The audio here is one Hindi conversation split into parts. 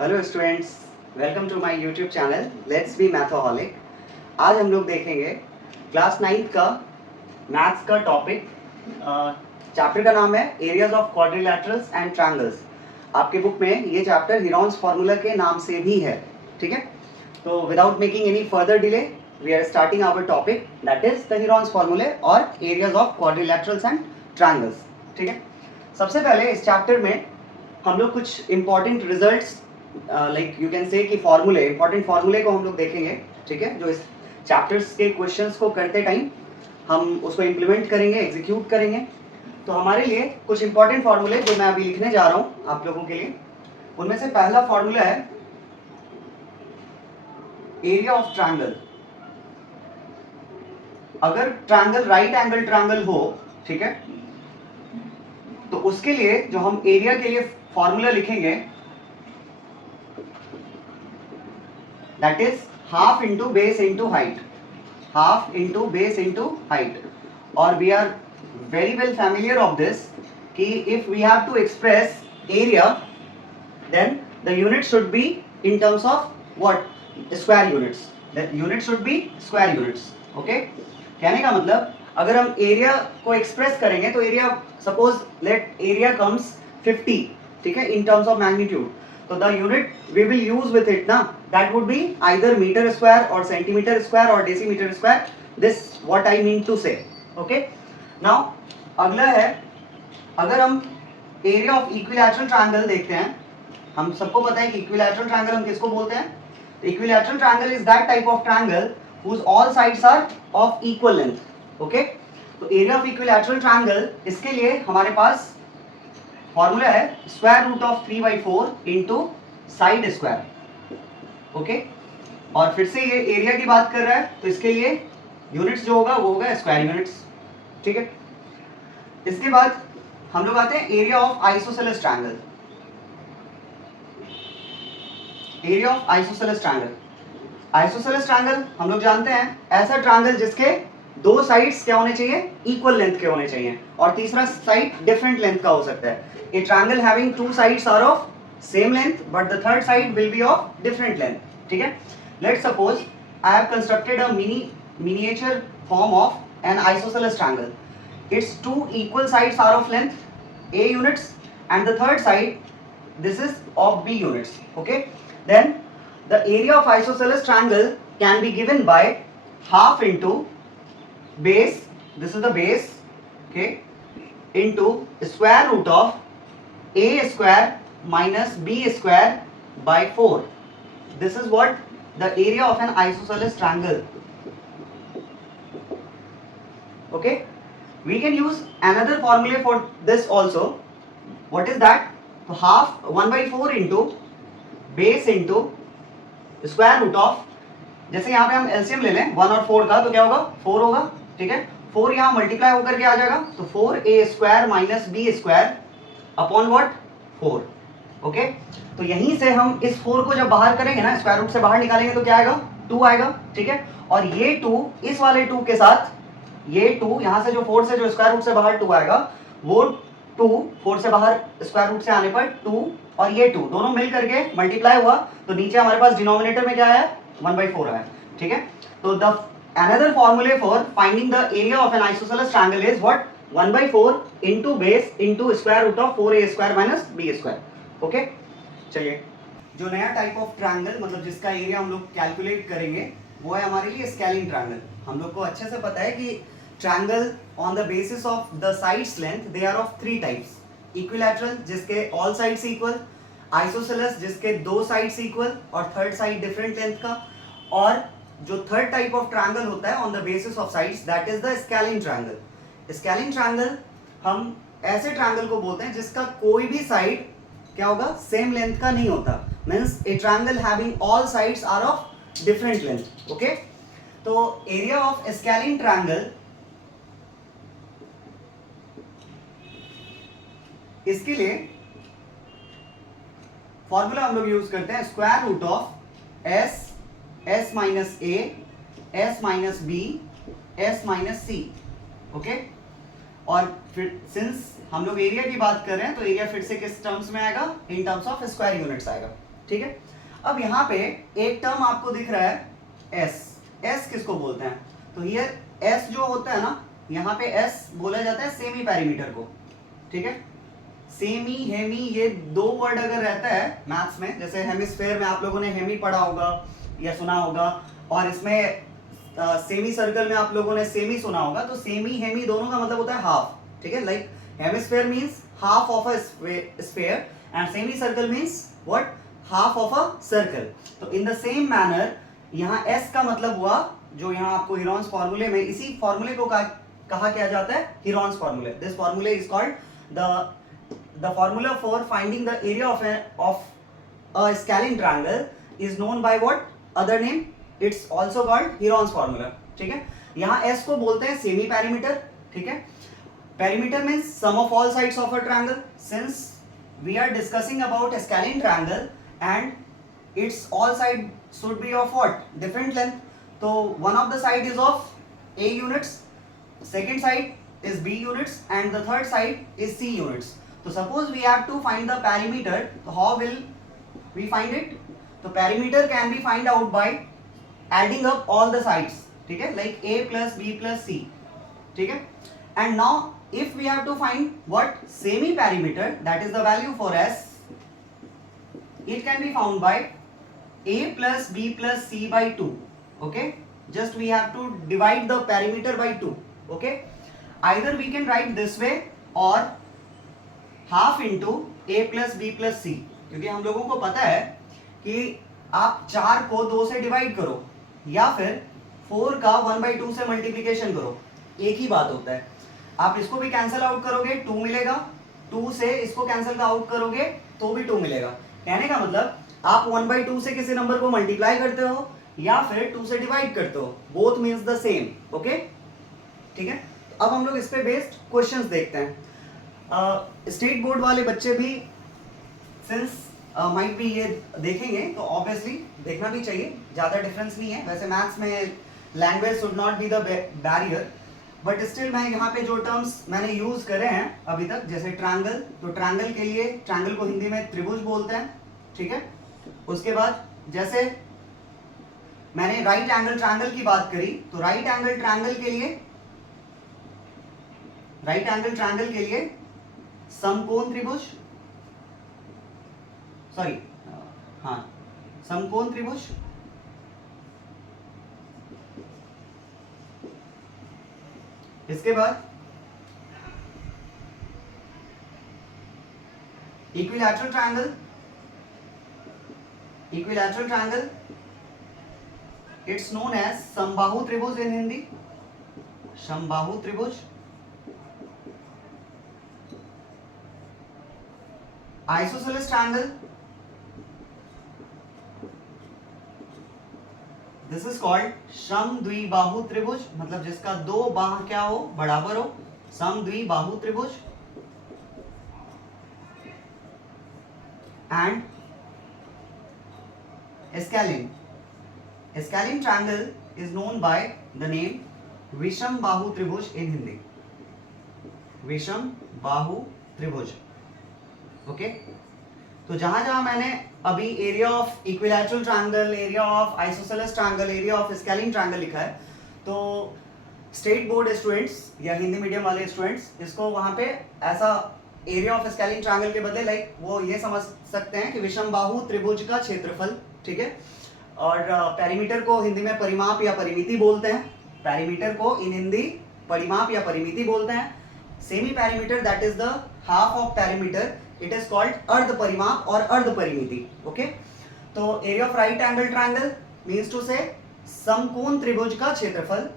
Hello students, welcome to my YouTube channel let's be mathoholic. आज हम लोग देखेंगे क्लास 9th का मैथ्स का टॉपिक। चैप्टर का नाम है areas of quadrilaterals and triangles. आपके बुक में ये चैप्टर हीरोन्स फार्मूला के नाम से भी है, ठीक है। तो without making any further delay we are starting our topic, that is the Heron's formulae और areas of quadrilaterals and triangles, ठीक है। सबसे पहले इस चैप्टर में हम लोग कुछ important results like you can say कि फार्मूले, इंपॉर्टेंट फार्मूले को हम लोग देखेंगे, ठीक है। जो इस चैप्टर्स के क्वेश्चंस को करते टाइम हम उसको इम्प्लीमेंट करेंगे, एग्जीक्यूट करेंगे। तो हमारे लिए कुछ इंपॉर्टेंट फार्मूले जो मैं अभी लिखने जा रहा हूँ आप लोगों के लिए, उनमें से पहला फार्मूला है एरिया ऑफ ट्रायंगल। अगर ट्रायंगल राइट एंगल ट्रायंगल हो, ठीक है, तो उसके लिए जो हम एरिया के लिए फॉर्मूला लिखेंगे that is half into base into height, half into base into height. और we are very well familiar of this कि if we have to express area then the unit should be in terms of what, square units. That unit should be square units, okay. कहने का मतलब अगर हम एरिया को एक्सप्रेस करेंगे तो area, suppose let area comes 50, ठीक है, इन टर्म्स ऑफ मैग्नीट्यूड, तो the unit we will use with it ना, that would be either metre square और सेंटीमीटर स्क्वायर और decimetre square. This what I mean to say, okay. Now अगला है, अगर हम एरिया ऑफ इक्विलैटरल ट्रायंगल देखते हैं, हम सबको पता है कि इक्विलैटरल ट्रायंगल हम किसको बोलते हैं। Equilateral triangle is that type of triangle whose all sides are of equal length, okay। तो एरिया ऑफ इक्विलैटरल ट्रायंगल, इसके लिए हमारे पास फॉर्मूला है square root of 3/4 into side square, okay. और फिर से ये एरिया की बात कर रहा है तो इसके लिए यूनिट्स जो होगा वो होगा स्क्वायर यूनिट्स, ठीक है। इसके बाद हम लोग आते हैं area of isosceles triangle. Area of isosceles triangle, isosceles triangle हम लोग जानते हैं ऐसा ट्रायंगल जिसके दो साइड्स क्या होने चाहिए, इक्वल लेंथ के होने चाहिए, और तीसरा साइड डिफरेंट लेंथ का हो सकता है। A triangle having two sides are of same length but the third side will be of different length, ठीक है। Let's suppose I have constructed a miniature form of an isosceles triangle. its two equal sides are of length a units and the third side this is of b units, okay। then the area of isosceles triangle can be given by half into base, this is the base, okay, into square root of a square minus b square by 4. This is what the area of an isosceles triangle, okay। We can use another formula for this also. What is that? So half 1/4 into base into square root of, जैसे यहाँ पे हम एलसीएम ले लें 1 और 4 का, तो क्या होगा, 4 होगा, ठीक है। 4 यहाँ मल्टीप्लाई होकर के आ जाएगा, तो 4a square minus b square upon what, 4, okay. तो यहीं से हम इस 4 को जब बाहर करेंगे ना, स्क्वायर रूट से बाहर निकालेंगे तो क्या आएगा, 2 आएगा, ठीक है। और ये 2 इस वाले 2 के साथ, ये 2 यहाँ से जो 4 से जो स्क्वायर रूट से बाहर 2 आएगा, वो 2 4 से बाहर स्क्वायर रूट से आने पर 2 और ये 2 दोनों मिल करके मल्टीप्लाई हुआ, तो नीचे हमारे पास डिनोमिनेटर में क्या आया, 1/4 आया, ठीक है। तो the another formulae for finding the area of an isosceles triangle is what, 1/4 into base into square root of 4a square minus b square, okay. चलिए, जो नया टाइप ऑफ ट्रायंगल, मतलब जिसका एरिया हम लोग कैलकुलेट करेंगे, वो है हमारे लिए स्केलिंग ट्रायंगल। हम लोग को अच्छे से पता है कि triangle on the basis of the sides length they are of 3 types. Equilateral जिसके ऑल साइड्स इक्वल, आइसोसेलेस जिसके दो साइड्स इक्वल और थर्ड साइड डिफरेंट लेंथ का, और जो थर्ड टाइप ऑफ ट्रायंगल होता है on the basis of sides that is the scaling triangle. Scaling triangle हम ऐसे ट्रायंगल को बोलते हैं जिसका कोई भी साइड क्या होगा, सेम लेंथ का नहीं होता, means a triangle having all sides are of different length, okay. तो एरिया ऑफ स्केलिंग ट्रायंगल, इसके लिए फॉर्मूला हम लोग यूज करते हैं square root of s, s minus A, S minus b, s minus c, okay. और फिर सिंस हम लोग एरिया की बात कर रहे हैं तो एरिया फिर से किस टर्म्स में आएगा, इन टर्म्स ऑफ स्क्वायर यूनिट्स आएगा, ठीक है। अब यहाँ पे एक टर्म आपको दिख रहा है एस, एस किसको बोलते हैं? तो हियर एस जो होता है ना, यहाँ पे एस बोला जाता है सेमी पैरीमीटर को, ठीक है। सेमी हेमी ये दो वर्ड अगर रहता है मैथ्स में, जैसे हेमिस्फेयर में आप लोगों ने हेमी पढ़ा होगा या सुना होगा, और इसमें सेमी सर्कल में आप लोगों ने सेमी सुना होगा, तो सेमी हेमी दोनों का मतलब होता है हाफ, ठीक है। Like hemisphere means half of a sphere and semi circle means what, half of a circle. तो इन द सेम मैनर यहाँ एस का मतलब हुआ, जो यहाँ आपको हीरोन्स फॉर्मूले में, इसी फॉर्मूले को कहा किया जाता है हीरोन्स फॉर्मूले। दिस फॉर्मूले is called the formula for finding the area of a scalene triangle is known by what other name? It's also called Heron's formula, ठीक है। यहाँ S को बोलते हैं सेमी पैरीमीटर, ठीक है। Perimeter means sum of all sides of a triangle. Since we are discussing about a scalene triangle and its all side should be of what, different length. So one of the side is of A units, second side is B units, and the third side is C units. तो suppose we have to find the perimeter, तो how will we find it? तो perimeter can be find out by adding up all the sides, ठीक है, like a plus b plus c, ठीक है। And now if we have to find what semi perimeter, that is the value for s, it can be found by a plus b plus c by 2, okay. Just we have to divide the perimeter by 2, okay. Either we can write this way और half into a plus b plus c, क्योंकि हम लोगों को पता है कि आप 4 को 2 से डिवाइड करो या फिर 4 का 1/2 से मल्टीप्लिकेशन करो, एक ही बात होता है। आप इसको भी कैंसिल आउट करोगे 2 मिलेगा, 2 से इसको कैंसिल आउट करोगे तो भी 2 मिलेगा। कहने का मतलब आप 1/2 से किसी नंबर को मल्टीप्लाई करते हो या फिर 2 से डिवाइड करते हो, both means the same, okay, ठीक है। अब हम लोग इस पे बेस्ड क्वेश्चंस देखते हैं। स्टेट बोर्ड वाले बच्चे भी सिंस माइट भी ये देखेंगे, तो ऑब्वियसली देखना भी चाहिए, ज़्यादा डिफरेंस नहीं है। वैसे मैथ्स में language should not be the barrier, but still मैं यहाँ पे जो टर्म्स मैंने यूज़ करे हैं अभी तक, जैसे ट्रायंगल, तो ट्रायंगल के लिए, ट्रायंगल को हिंदी में त्रिभुज बोलते हैं, ठीक है। उसके बाद जैसे मैंने राइट एंगल ट्रायंगल की बात करी, तो राइट एंगल ट्रायंगल के लिए समकोण त्रिभुज, सॉरी हाँ, समकोण त्रिभुज, इसके बाद equilateral triangle, it's known as समबाहु त्रिभुज इन हिंदी, समबाहु त्रिभुज। Isosceles triangle, this is called समद्विबाहु त्रिभुज, मतलब जिसका दो बाह क्या हो, बराबर हो, समद्विबाहु त्रिभुज। And scalene triangle is known by the name विषमबाहु त्रिभुज इन हिंदी, विषमबाहु त्रिभुज, ओके। तो जहां जहां मैंने अभी area of equilateral triangle, area of isosceles triangle, area of scalene triangle लिखा है, तो स्टेट बोर्ड स्टूडेंट्स या हिंदी मीडियम वाले स्टूडेंट्स इसको वहां पे ऐसा एरिया ऑफ स्केलिन ट्रायंगल के बदले लाइक वो ये समझ सकते हैं कि विषमबाहु त्रिभुज का क्षेत्रफल, ठीक है। और पैरीमीटर को हिंदी में परिमाप या परिमिति बोलते हैं, पैरीमीटर को इन हिंदी परिमाप या परिमिति बोलते हैं। Semi perimeter that is the half of perimeter, it is called अर्ध परिमाप और अर्ध परिमिति, ओके। तो area of right angle triangle means to say समकोण त्रिभुज का क्षेत्रफल,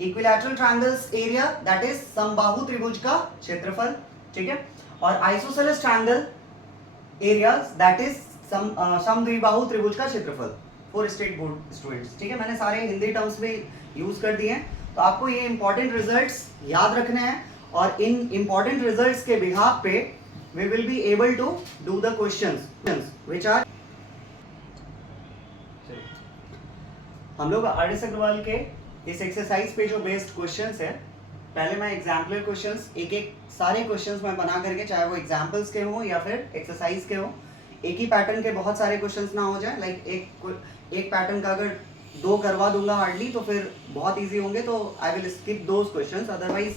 equilateral triangle's area that is समबाहु त्रिभुज का क्षेत्रफल, ठीक है। और isosceles triangle area that is समद्विबाहु त्रिभुज का क्षेत्रफल फॉर स्टेट बोर्ड स्टूडेंट्स, ठीक है। मैंने सारे हिंदी टर्म्स भी यूज कर दिए हैं, तो आपको ये इंपॉर्टेंट रिजल्ट्स याद रखने हैं और इन इंपॉर्टेंट रिजल्ट्स के बिहाफ पे we will be able to do the questions which are, हम लोग RS अग्रवाल के इस एक्सरसाइज पे जो बेस्ड क्वेश्चंस है, पहले मैं एग्जाम्पलर क्वेश्चंस एक एक सारे क्वेश्चंस मैं बना करके, चाहे वो एग्जाम्पल्स के हो या फिर एक्सरसाइज के हो, एक ही पैटर्न के बहुत सारे क्वेश्चंस ना हो जाए, लाइक एक पैटर्न का अगर 2 करवा दूंगा हार्डली तो फिर बहुत इजी होंगे, तो I will skip those questions. Otherwise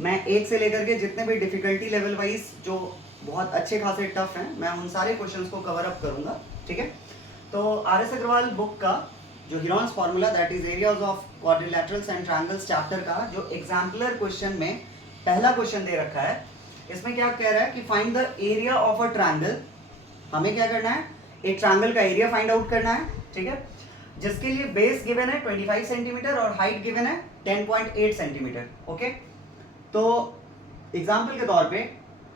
मैं 1 से लेकर के जितने भी डिफिकल्टी लेवल वाइज जो बहुत अच्छे खासे टफ हैं, मैं उन सारे क्वेश्चंस को कवर अप करूंगा, ठीक है। तो आर.एस. अग्रवाल बुक का जो Heron's formula that is areas of quadrilaterals and triangles chapter का जो एग्जाम्पलर क्वेश्चन में पहला क्वेश्चन दे रखा है, इसमें क्या कह रहा है कि find the area of a triangle. हमें क्या करना है, एक ट्रायंगल का एरिया फाइंड आउट करना है, ठीक है, जिसके लिए बेस गिवन है 25 सेंटीमीटर और हाइट गिवन है 10.8 सेंटीमीटर। ओके, तो एग्जाम्पल के तौर पे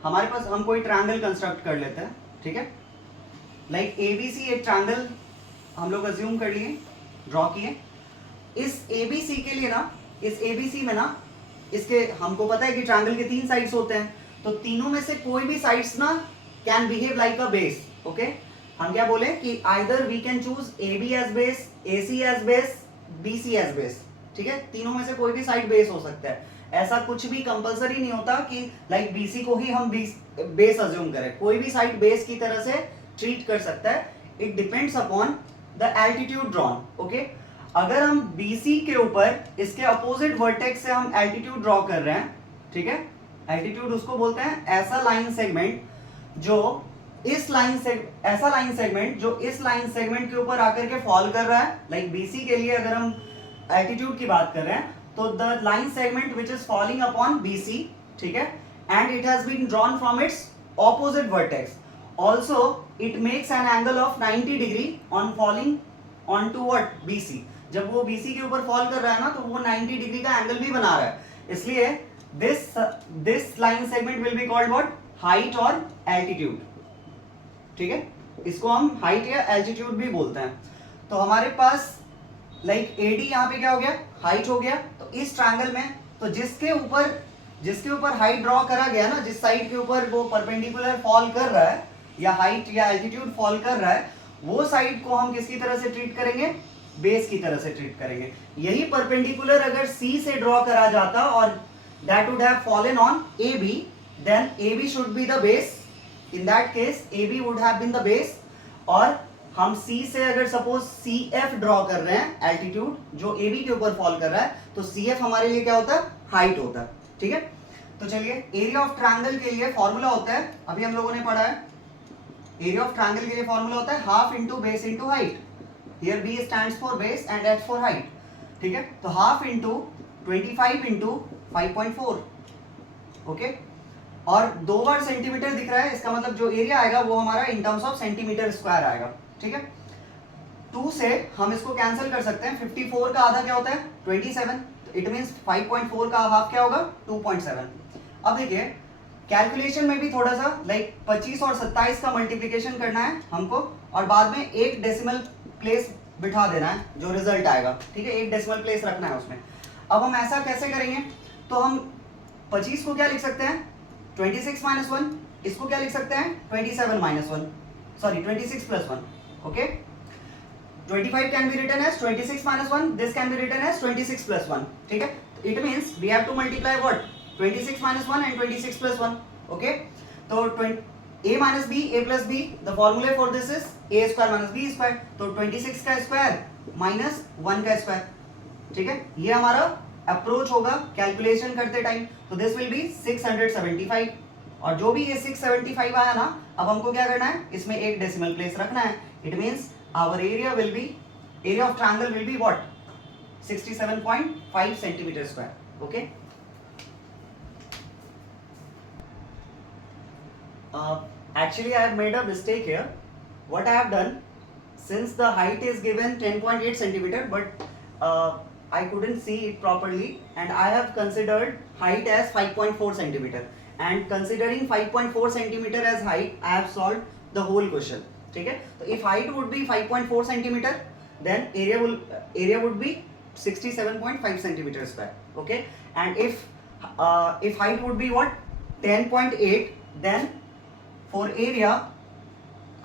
हमारे पास हम कोई ट्रायंगल कंस्ट्रक्ट कर लेते हैं, ठीक है, लाइक ABC एक ट्रायंगल हम लोग अज्यूम कर लिए, ड्रॉ किए। इस ABC के लिए ना, इस ABC में ना, इसके हमको पता है कि ट्रायंगल के 3 साइड्स होते हैं, तो तीनों में से कोई भी साइड्स ना can behave like a base. Okay, हम क्या बोले कि either we can choose AB as base, AC as base, BC as base, ठीक है, तीनों में से कोई भी साइड बेस हो सकता है। ऐसा कुछ भी कंपलसरी नहीं होता कि लाइक BC को ही हम बेस अज्यूम करें, कोई भी साइड बेस की तरह से ट्रीट कर सकता है। It depends upon the altitude drawn. Okay, अगर हम BC के ऊपर इसके अपोजिट वर्टेक्स से हम एल्टीट्यूड ड्रॉ कर रहे हैं, ठीक है, एल्टीट्यूड उसको बोलते हैं ऐसा लाइन सेगमेंट जो इस लाइन से, ऐसा लाइन सेगमेंट जो इस लाइन सेगमेंट के ऊपर आकर के फॉल कर रहा है। लाइक BC के लिए अगर हम एल्टीट्यूड की बात कर रहे हैं तो the line segment which is falling upon BC, ठीक है, and it has been drawn from its opposite vertex. Also it makes an angle of 90 degree on falling on to what BC। जब वो BC के ऊपर फॉल कर रहा है ना तो वो 90 डिग्री का एंगल भी बना रहा है, इसलिए this line segment will be called what, height और एल्टीट्यूड, ठीक है, इसको हम हाइट या एल्टीट्यूड भी बोलते हैं। तो हमारे पास लाइक AD यहाँ पे क्या हो गया, हाइट हो गया। तो इस ट्रायंगल में तो जिसके ऊपर हाइट ड्रॉ करा गया ना, जिस साइड के ऊपर वो परपेंडिकुलर फॉल कर रहा है या हाइट या एल्टीट्यूड फॉल कर रहा है, वो साइड को हम किसकी तरह से ट्रीट करेंगे, बेस की तरह से ट्रीट करेंगे। यही परपेंडिकुलर अगर C से ड्रॉ करा जाता और that would have fallen on AB, then AB should be the base. In that case AB would have been the base। और हम C से अगर सपोज CF ड्रॉ कर रहे हैं एल्टीट्यूड जो AB के ऊपर फॉल कर रहा है, तो CF हमारे लिए क्या होता है, हाइट होता है, ठीक है। तो चलिए एरिया ऑफ ट्रायंगल के लिए फॉर्मूला होता है, अभी हम लोगों ने पढ़ा है, एरिया ऑफ ट्रायंगल के लिए फॉर्मूला होता है half into base into height. Here B stands for base and H for height, ठीक है। तो हाफ इंटू 25 इंटू 5.4, ओके, और 2 बार सेंटीमीटर दिख रहा है, इसका मतलब जो एरिया आएगा वो हमारा इन टर्म्स ऑफ सेंटीमीटर स्क्वायर आएगा, ठीक है। 2 से हम इसको कैंसिल कर सकते हैं, 54 का आधा क्या होता है, 27, इट मींस 5.4 का हाफ क्या होगा, 2.7। अब देखिए कैलकुलेशन में भी थोड़ा सा लाइक 25 और 27 का मल्टीप्लिकेशन करना है हमको, और बाद में एक डेसिमल प्लेस बिठा देना है जो रिजल्ट आएगा, ठीक है, एक डेसिमल प्लेस रखना है उसमें। अब हम ऐसा कैसे करेंगे, तो हम 25 को क्या लिख सकते हैं, 26 माइनस 1, इसको क्या लिख सकते हैं, 27 minus 1, sorry 26 plus 1, okay. 25 can be written as 26 minus 1, this can be written as 26 plus 1, ठीक है। It means we have to multiply what, 26 minus 1 and 26 plus 1, okay. तो a minus b, a plus b, the formula for this is a square minus b square. तो 26 का स्क्वायर माइनस 1 का स्क्वायर, ठीक है, ये हमारा अप्रोच होगा कैलकुलेशन करते टाइम। तो दिस विल बी 675, और जो भी ये 675 आया ना, अब हमको क्या करना है, इसमें एक डेसिमल प्लेस रखना है। It means our area will be, area of triangle will be what, 67.5 centimetre square, okay. Actually I have made a mistake here. What I have done, since the height is given 10.8 centimeter, but I couldn't see it properly, and I have considered height as 5.4 centimeter, and considering 5.4 centimeter as height, I have solved the whole question, ठीक है। तो if height would be 5.4 centimeter, then area would be 67.5 centimeter square, okay, and if height would be what, 10.8, then for area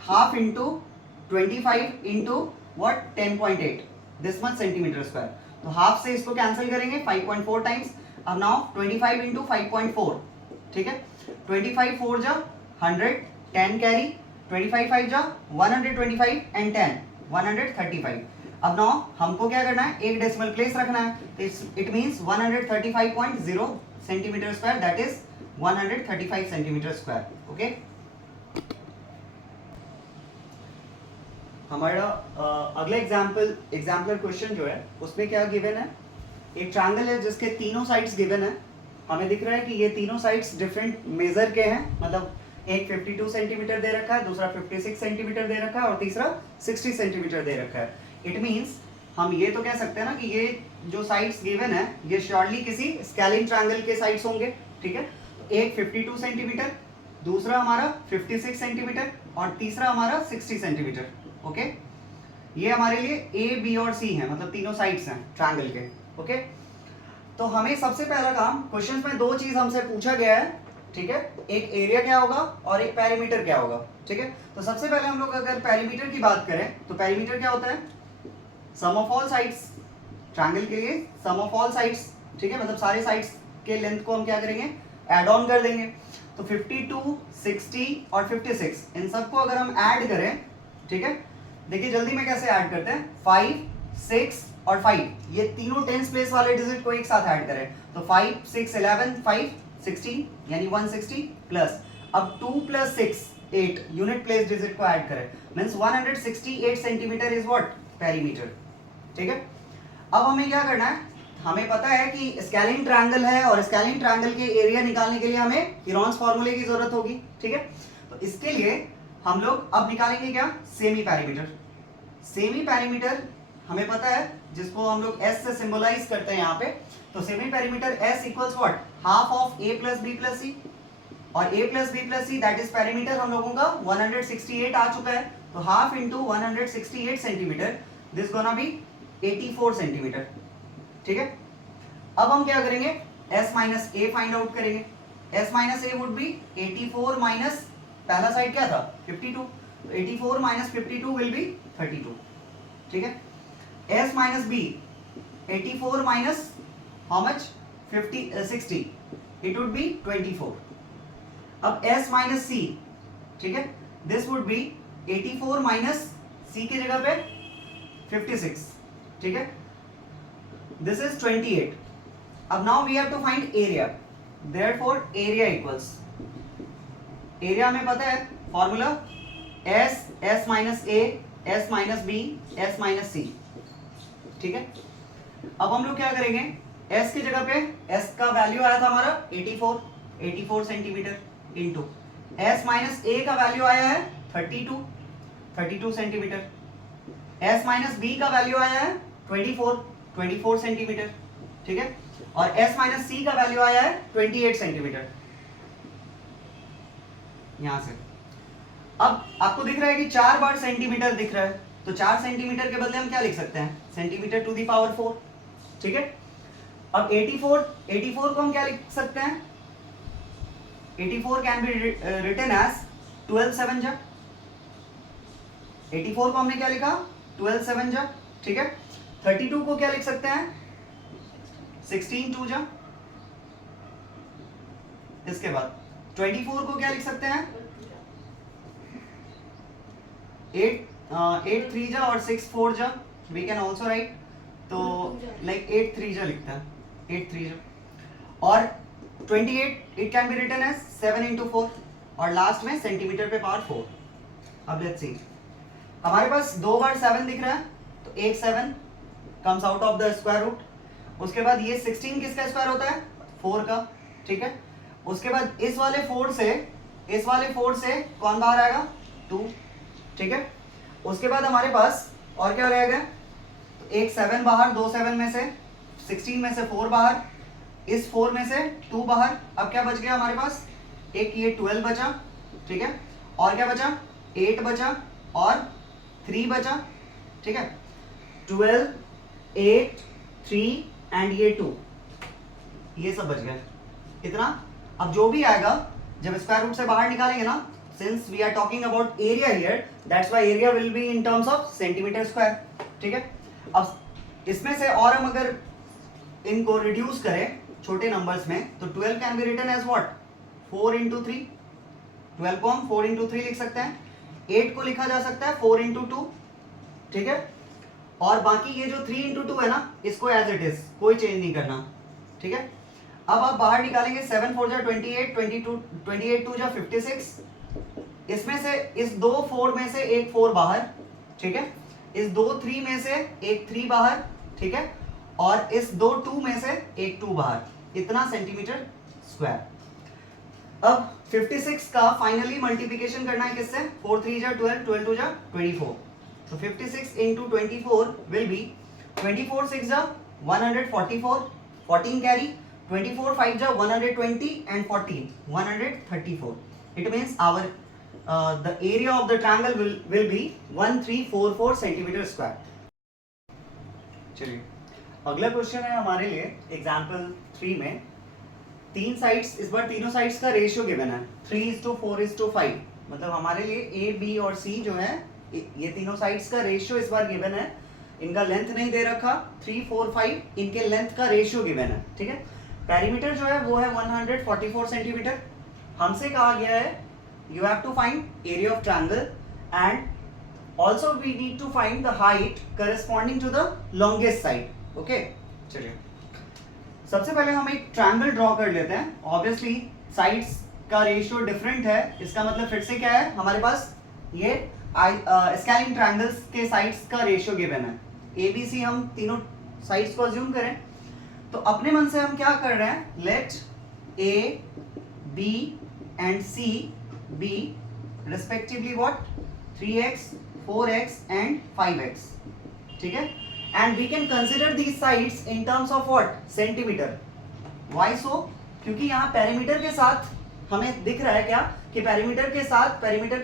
half into 25 into what, 10.8, this much centimeter square। तो हाफ से इसको कैंसिल करेंगे 5.4 टाइम्स। अब नाउ 25 इंटू 5.4, ठीक है, 25 4 जा 100, 10 कैरी, 25 5 जा 125 एंड 10 135। अब नाउ हमको क्या करना है, एक डेसिमल प्लेस रखना है, तो it means 135.0 centimetre square, that is 135 centimetre square. Okay, हमारा अगला एग्जाम्पलर क्वेश्चन जो है उसमें क्या गिवन है, एक ट्रायंगल है जिसके तीनों साइड्स गिवन है। हमें दिख रहा है कि ये तीनों साइड्स डिफरेंट मेजर के हैं, मतलब एक 52 सेंटीमीटर दे रखा है, दूसरा 56 सेंटीमीटर दे रखा है और तीसरा 60 सेंटीमीटर दे रखा है। इट मींस हम ये तो कह सकते हैं ना कि ये जो साइड्स गिवन है ये श्योरली किसी स्केलिंग ट्रायंगल के साइड्स होंगे। ठीक है, तो एक 52 सेंटीमीटर, दूसरा हमारा 56 सेंटीमीटर और तीसरा हमारा 60 सेंटीमीटर। ओके, ये हमारे लिए ए बी और सी हैं, मतलब तीनों साइड्स हैं ट्रायंगल के। ओके, तो हमें सबसे पहला काम, क्वेश्चंस में दो चीज हमसे पूछा गया है। ठीक है, एक एरिया क्या होगा और एक पेरीमीटर क्या होगा। ठीक है, तो सबसे पहले हम लोग अगर पेरीमीटर की बात करें तो पेरीमीटर क्या होता है, sum of all sides, triangle के लिए सम ऑफ ऑल साइड्स। ठीक है, मतलब सारे साइड्स के लेंथ को हम क्या करेंगे, ऐड ऑन कर देंगे। तो 52, 60 और 56 इन सबको अगर हम ऐड करें, ठीक है, देखिए जल्दी में कैसे ऐड करते हैं, 5, 6 और 5, ये तीनों टेंस प्लेस वाले डिजिट को एक साथ ऐड करें तो 5, 6, 11, 5, 16 यानी 160 प्लस अब 2 + 6 8 यूनिट प्लेस डिजिट को ऐड करें, means 168 centimetre is what, perimeter. ठीक है, अब हमें क्या करना है, हमें पता है कि स्केलिंग ट्रायंगल है और स्केलिंग ट्रायंगल के एरिया निकालने के लिए हमें हीरोन्स फार्मूले की जरूरत होगी। ठीक है, तो इसके लिए हम लोग अब निकालेंगे क्या, सेमी पेरीमीटर। सेमी पेरीमीटर हमें पता है, जिसको हम लोग S से सिंबलाइज करते हैं यहाँ पे, तो semi perimeter S equals what, half of A + B + C, और A + B + C that is perimeter हम लोगों का 168 आ चुका है, तो half into 168 centimetre, this gonna be 84 centimetre. ठीक है, अब हम क्या करेंगे, S - A फाइंड आउट करेंगे। S - A would be 84 minus पहला साइड क्या था 52, तो 84 - 52 विल बी 32। ठीक है, S - B 84 minus how much 60, it would be 24। अब S - C, ठीक है, this would be 84 minus C की जगह पे 56। ठीक है, दिस इज 28। अब now we have to find area, therefore area equals, area हमें पता है formula S - A S - B S - C। ठीक है, अब हम लोग क्या करेंगे, S की जगह पे S का वैल्यू आया था हमारा 84 सेंटीमीटर इंटू S - A का वैल्यू आया है 32 सेंटीमीटर, S - B का वैल्यू आया है 24 सेंटीमीटर। ठीक है, और S - C का वैल्यू आया है 28 सेंटीमीटर। यहां से अब आपको दिख रहा है कि 4 बार सेंटीमीटर दिख रहा है, तो 4 सेंटीमीटर के बदले हम क्या लिख सकते हैं, सेंटीमीटर टू दी पावर 4। ठीक है, अब 84 को हम क्या लिख सकते हैं, 84 कैन बी रिटन एज 12 7 जा, 84 को हमने क्या लिखा 12 7 जा। ठीक है, 32 को क्या लिख सकते हैं 16 2 जा, इसके बाद 24 को क्या लिख सकते हैं 8 3 जा और 6 4 जा, वी कैन ऑल्सो राइट, तो लाइक 8 3 जा लिखता है, 8 3 जा, और 28 it can be written as 7 × 4 और लास्ट में सेंटीमीटर पे पावर 4। अब लेट्स सी, हमारे पास 2 बार 7 दिख रहा है, तो एक 7 comes out of the square root, उसके बाद ये 16 किसका स्क्वायर होता है 4 का। ठीक है, उसके बाद इस वाले 4 से कौन बाहर आएगा 2। ठीक है, उसके बाद हमारे पास और क्या रहेगा, तो एक 7 बाहर, 2 7 में से 16 में से 4 बाहर, इस 4 में से 2 बाहर, अब क्या बच गया हमारे पास, एक ये 12 बचा। ठीक है, और क्या बचा 8 बचा और 3 बचा। ठीक है, 12 8 3 एंड ये 2, ये सब बच गया इतना। अब जो भी आएगा जब स्क्वायर रूट से बाहर निकालेंगे ना, since we are talking about area here, that's why area will be in terms of centimeter square। ठीक है, अब इसमें से और हम अगर इनको रिड्यूस करें छोटे नंबर्स में, तो 12 can be written as what 4 × 3, 12 को हम 4 × 3 लिख सकते हैं, 8 को लिखा जा सकता है 4 इंटू 2, ठीक है, और बाकी ये जो 3 इंटू 2 है ना, इसको एज इट इज, कोई चेंज नहीं करना, ठीक है। अब आप बाहर निकालेंगे 7 4 जा 28, 22 28 2 जा 56, इसमें से इस दो 4 में से एक 4 बाहर, ठीक है, इस दो 3 में से एक 3 बाहर, ठीक है, और इस दो 2 में से एक 2 बाहर, इतना सेंटीमीटर स्क्वायर। अब 56 का फाइनली मल्टीप्लिकेशन करना है किससे, 4 3 जा 12, 12 2 जा 24, तो 56 into 24 will be 24 6 जा 144, 14 carry, 24 5 जा 120 and 14 134. It means our the area of the triangle will be 1344 centimeter square. चलिए अगला क्वेश्चन है हमारे लिए एग्जाम्पल 3 में, तीन साइड्स, इस बार तीनों साइड्स का रेशियो गिवन है 3:4:5, मतलब हमारे लिए ए बी और सी जो है ये तीनों साइड्स का रेशियो इस बार गिवन है, इनका लेंथ नहीं दे रखा, 3 4 5 इनके लेंथ का रेशियो गिवन है, ठीक है। पेरीमीटर जो है वो है 144 सेंटीमीटर। हमसे कहा गया है you have to find area of triangle and also we need to find the height corresponding to the longest side. Okay, चलिए सबसे पहले हम एक ट्रायंगल ड्रॉ कर लेते हैं। ऑब्वियसली साइड्स का रेशियो डिफरेंट है, इसका मतलब फिर से क्या है, हमारे पास ये स्केलिंग ट्रायंगल्स के साइड्स का रेशियो गिवन है। ए बी सी हम तीनों साइड्स को अज्यूम करें तो अपने मन से हम क्या कर रहे हैं, let a b and c b respectively what 3x 4x and 5x, ठीक है, and we can consider these sides in terms of what, centimetre. Why so, क्योंकि यहाँ पेरीमीटर के साथ हमें दिख रहा है क्या कि पेरीमीटर के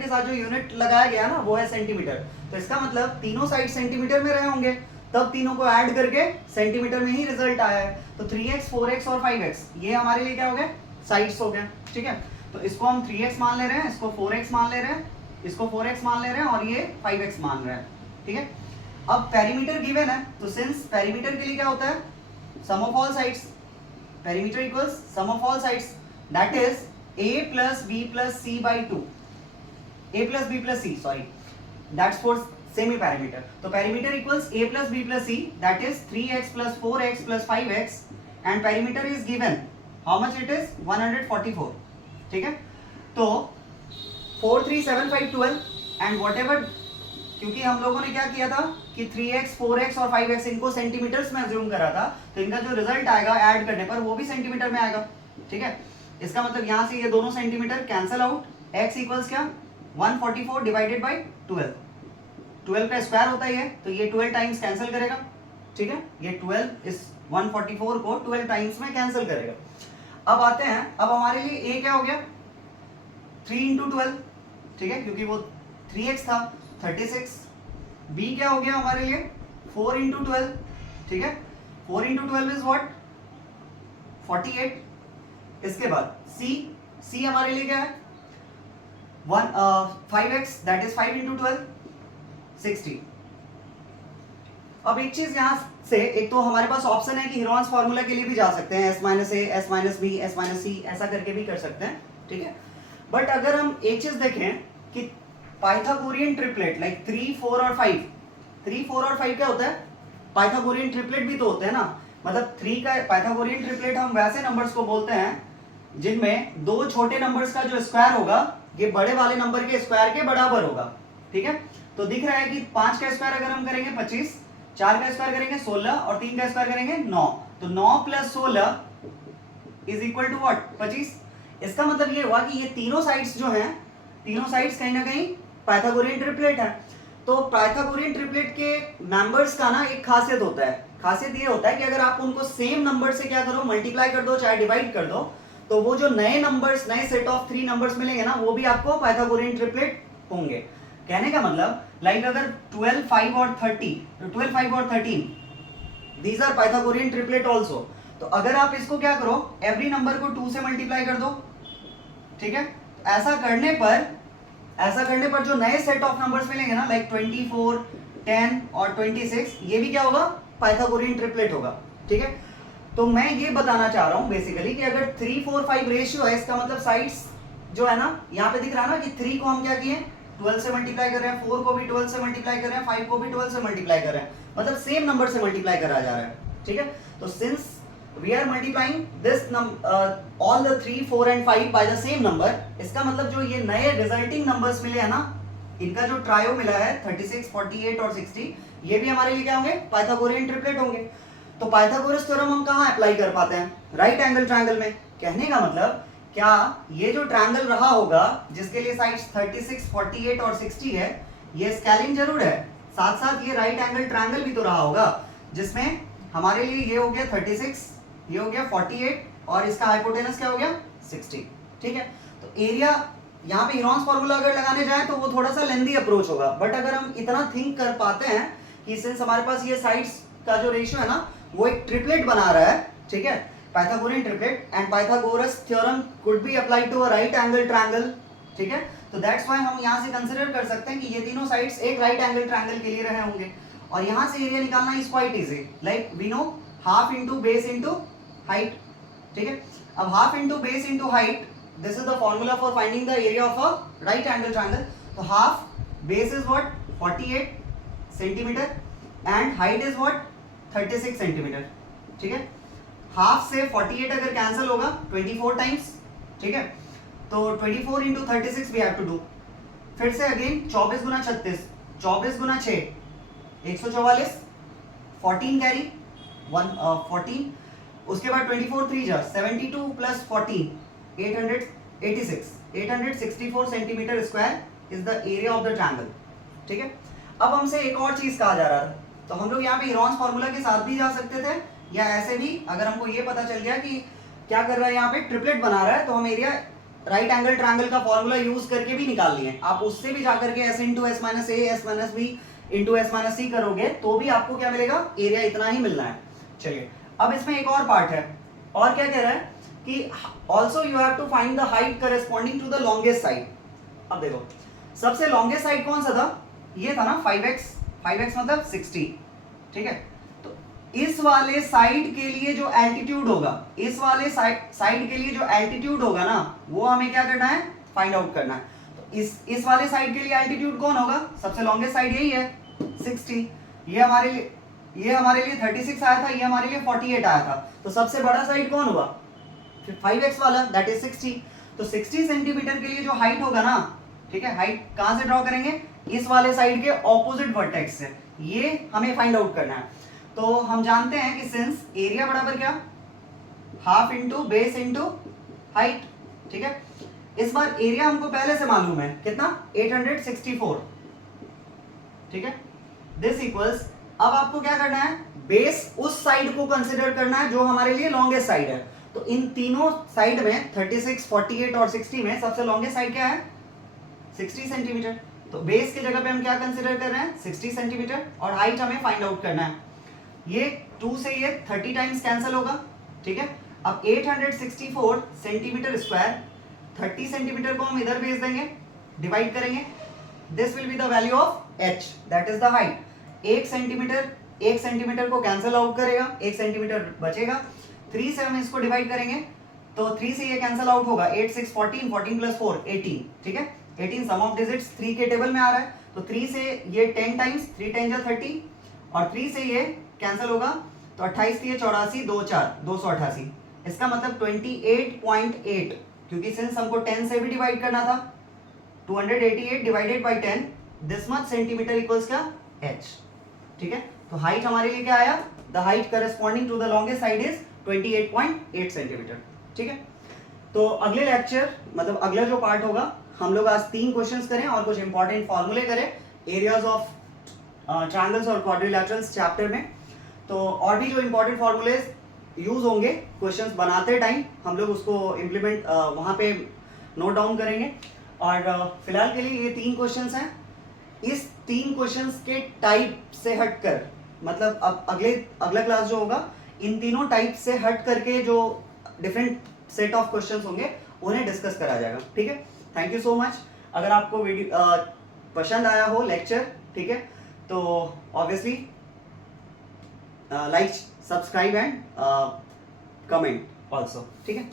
साथ जो यूनिट लगाया गया ना वो है सेंटीमीटर, तो इसका मतलब तीनों साइड सेंटीमीटर में रहे होंगे, तब तीनों को ऐड करके सेंटीमीटर में ही रिजल्ट आया है। तो 3x 4x और 5x ये हमारे लिए क्या हो गए, साइड्स हो गए, ठीक है। तो इसको हम 3x मान ले रहे हैं, इसको 4x मान ले रहे हैं, इसको 4x मान ले रहे हैं और ये 5x मान रहे हैं, ठीक है। अब पेरीमीटर गिवन है तो सिंस पेरीमीटर के लिए क्या होता है, sum of all sides, perimeter equals sum of all sides, that is a plus b plus c by 2, a plus b plus c, sorry, that's for semi perimeter. तो perimeter equals a plus b plus c, that is 3x plus 4x plus 5x, and perimeter is given how much it is 144, ठीक है। तो 4 3 7 5 12 and whatever, क्योंकि हम लोगों ने क्या किया था कि 3x 4x और 5x इनको सेंटीमीटर्स में अज्यूम करा था, तो इनका जो रिजल्ट आएगा ऐड करने पर वो भी सेंटीमीटर में आएगा, ठीक है। इसका मतलब यहां से ये दोनों centimetre cancel out, x equals क्या 144 डिवाइडेड बाय 12, 12 का स्क्वायर होता है तो ये 12 टाइम्स कैंसिल करेगा, ठीक है, ये 12 इस 144 को 12 टाइम्स में कैंसिल करेगा। अब आते हैं, अब हमारे लिए a क्या हो गया 3 into 12, ठीक है, क्योंकि वो 3x था 36, b क्या हो गया हमारे लिए 4 into 12, ठीक है, 4 into 12 इज व्हाट 48। इसके बाद c हमारे लिए क्या है 5x, दैट इज 5 into 12 60। अब एक चीज यहां से, एक तो हमारे पास ऑप्शन है कि हीरोन्स फार्मूला के लिए भी जा सकते हैं, s minus a s minus b s minus c ऐसा करके भी कर सकते हैं, ठीक है। बट अगर हम एक चीज देखें कि पाइथागोरियन ट्रिपलेट लाइक 3 4 और 5, 3 4 और 5 क्या होता है, पाइथागोरियन ट्रिपलेट भी तो होते हैं ना, मतलब 3 का पाइथागोरियन ट्रिपलेट हम वैसे नंबर्स को बोलते हैं जिनमें दो छोटे नंबर्स का जो स्क्वायर होगा ये बड़े वाले नंबर के स्क्वायर के बराबर होगा, ठीक है। तो दिख रहा है कि 5 का स्क्वायर अगर हम करेंगे 25, 4 का स्क्वायर करेंगे 16 और 3 का स्क्वायर करेंगे 9, तो 9 + 16 इज इक्वल टू व्हाट 25। इसका मतलब ये हुआ कि ये तीनों साइड्स जो हैं, तीनों साइड्स कहीं ना कहीं पाइथागोरियन ट्रिपलेट है। तो पाइथागोरियन ट्रिपलेट के मेंबर्स का ना एक खासियत होता है, खासियत ये होता है कि अगर आप उनको सेम नंबर से क्या करो मल्टीप्लाई कर दो चाहे डिवाइड कर दो, तो वो जो नए नंबर्स, नए सेट ऑफ 3 नंबर्स मिलेंगे ना वो भी आपको पाइथागोरियन ट्रिपलेट होंगे। कहने का मतलब लाइक अगर 12 5 और 13 these are Pythagorean triplet also. तो अगर आप इसको क्या करो एवरी नंबर को 2 से मल्टीप्लाई कर दो, ठीक है। ऐसा करने पर जो नए सेट ऑफ नंबर्स मिलेंगे ना लाइक 24 10 और 26, ये भी क्या होगा पाइथागोरियन ट्रिपलेट होगा, ठीक है। तो मैं ये बताना चाह रहा हूं बेसिकली कि अगर 3 4 5 रेशियो है, इसका मतलब साइड्स जो है ना यहाँ पे दिख रहा है ना कि 3 को हम क्या किए 12 से मल्टीप्लाई कर रहे हैं, 4 को भी 12 से मल्टीप्लाई कर रहे हैं, 5 को भी 12 से मल्टीप्लाई कर रहे हैं, मतलब सेम नंबर से मल्टीप्लाई करा जा रहा है, ठीक है। तो since we are multiplying this all the 3, 4 and 5 by the same number, इसका मतलब जो ये नए रिजल्टिंग नंबर्स मिले हैं ना, इनका जो ट्रायो मिला है 36, 48 और 60, ये भी हमारे लिए क्या होंगे, पाइथागोरियन ट्रिपलेट होंगे। तो पाइथागोरस थ्योरम हम कहाँ अप्लाई कर पाते हैं, राइट एंगल ट्रायंगल में। कहने का मतलब क्या ये जो ट्रायंगल रहा होगा जिसके लिए साइड्स 36, 48 और 60 है, ये स्केलिंग जरूर है, साथ साथ ये राइट एंगल ट्रायंगल भी तो रहा होगा जिसमें हमारे लिए ये हो गया 36, ये हो गया 48 और इसका हाइपोटेनस क्या हो गया 60, ठीक है। तो एरिया यहाँ पे हीरोन्स फॉर्मूला अगर लगाने जाए तो वो थोड़ा सा लेंदी अप्रोच होगा, बट अगर हम इतना थिंक कर पाते हैं कि सिंस हमारे पास ये साइड्स का जो रेशियो है ना वो एक ट्रिपलेट बना रहा है, ठीक है, Pythagorean triplet, and Pythagoras theorem could be applied to a right angle triangle, ठीक है। तो दैट्स व्हाई हम यहाँ से कंसीडर कर सकते हैं कि ये तीनों साइड्स एक राइट एंगल ट्रायंगल के लिए रहे होंगे, और यहाँ से एरिया निकालना is quite easy, like we know half into base into height, ठीक है। अब half into base into height, this is the formula for finding the area of a right angle triangle. तो half base is what 48 centimetre and height is what 36 centimetre, ठीक है। हाफ से 48 अगर कैंसिल होगा 24 टाइम्स, ठीक है, तो 24 into 36 we have to do, फिर से अगेन 24 गुना 36, 24 गुना 6 144, 14 कैरी 14, उसके बाद 24 3 जा 72 plus 14 886, 864 centimetre square is the area of the triangle, ठीक है। अब हमसे एक और चीज कहा जा रहा था, तो हम लोग यहाँ पे हीरोन्स फॉर्मूला के साथ भी जा सकते थे, या ऐसे भी अगर हमको ये पता चल गया कि क्या कर रहा है यहाँ पे ट्रिपलेट बना रहा है, तो हम एरिया राइट एंगल ट्रायंगल का फॉर्मूला यूज करके भी निकाल लिए। आप उससे भी जाकर के s into S minus A S minus B into S minus C करोगे तो भी आपको क्या मिलेगा, एरिया इतना ही मिलना है। चलिए अब इसमें एक और पार्ट है, और क्या कह रहा है कि also you have to find the height corresponding to the longest side. अब देखो सबसे लॉन्गेस्ट साइड कौन सा था, ये था ना 5x, 5x मतलब 60, ठीक है। तो इस वाले साइड के लिए जो एल्टीट्यूड होगा, इस वाले साइड के लिए जो एल्टीट्यूड होगा ना, वो हमें क्या करना है, फाइंड आउट करना है। तो इस वाले साइड के लिए एल्टीट्यूड कौन होगा, सबसे लॉन्गेस्ट साइड यही है 60, ये हमारे लिए 36 आया था, ये हमारे लिए 48 आया था, तो सबसे बड़ा साइड कौन हुआ, 5x वाला, दैट इज 60। तो 60 सेंटीमीटर के लिए जो हाइट होगा ना, ठीक है, हाइट कहां से ड्रॉ करेंगे, इस वाले साइड के ऑपोजिट वर्टेक्स से, ये हमें फाइंड आउट करना है। तो हम जानते हैं कि सिंस एरिया बराबर क्या, half into base into height, ठीक है। इस बार एरिया हमको पहले से मालूम है कितना, 864, ठीक है। दिस इक्वल्स, अब आपको क्या करना है, बेस उस साइड को कंसिडर करना है जो हमारे लिए लॉन्गेस्ट साइड है। तो इन तीनों साइड में 36, 48 और 60 में सबसे लॉन्गेस्ट साइड क्या है, 60 सेंटीमीटर। तो बेस की जगह पे हम क्या कंसीडर कर रहे हैं, 60 सेंटीमीटर, और हाइट हमें फाइंड आउट करना है। ये 2 से ये 30 टाइम्स कैंसिल होगा, ठीक है। अब 864 सेंटीमीटर स्क्वायर, 30 सेंटीमीटर को हम इधर भेज देंगे, डिवाइड करेंगे, this will be the value of h, that is the height. 1 centimetre को कैंसिल आउट करेगा, 1 सेंटीमीटर बचेगा, 3 से हम इसको डिवाइड करेंगे तो 3 से ये कैंसिल आउट होगा, 8 6 14, 14 प्लस 4 18, ठीक है। 18 सम ऑफ डिजिट्स 3 के टेबल में आ रहा है, तो 3 से ये 10 टाइम्स, 3 10 जा 30, और 3 से ये कैंसिल होगा तो 28 3 84 2 4 288, इसका मतलब 28.8, क्योंकि सिंस हमको 10 से भी डिवाइड करना था, 288 divided by 10, this much centimetre equals क्या, h, ठीक है। तो हाइट हमारे लिए क्या आया, the height corresponding to the longest side is 28.8 centimetre, ठीक है। तो अगले लेक्चर मतलब अगला जो पार्ट होगा, हम लोग आज 3 क्वेश्चंस करें और कुछ इंपॉर्टेंट फॉर्मूले करें एरियाज ऑफ ट्रायंगल्स और क्वाड्रिलैटरल्स चैप्टर में। तो और भी जो इंपॉर्टेंट फॉर्मूलेज यूज होंगे क्वेश्चंस बनाते टाइम, हम लोग उसको इम्प्लीमेंट वहाँ पे नोट डाउन करेंगे। और फिलहाल के लिए ये 3 क्वेश्चंस हैं। इस 3 क्वेश्चंस के टाइप से हटकर, मतलब अब अगला क्लास जो होगा इन तीनों टाइप से हट करके जो डिफरेंट सेट ऑफ क्वेश्चंस होंगे उन्हें डिस्कस करा जाएगा, ठीक है। Thank you so much. अगर आपको वीडियो पसंद आया हो लेक्चर, ठीक है, तो obviously like, subscribe and comment also, ठीक है।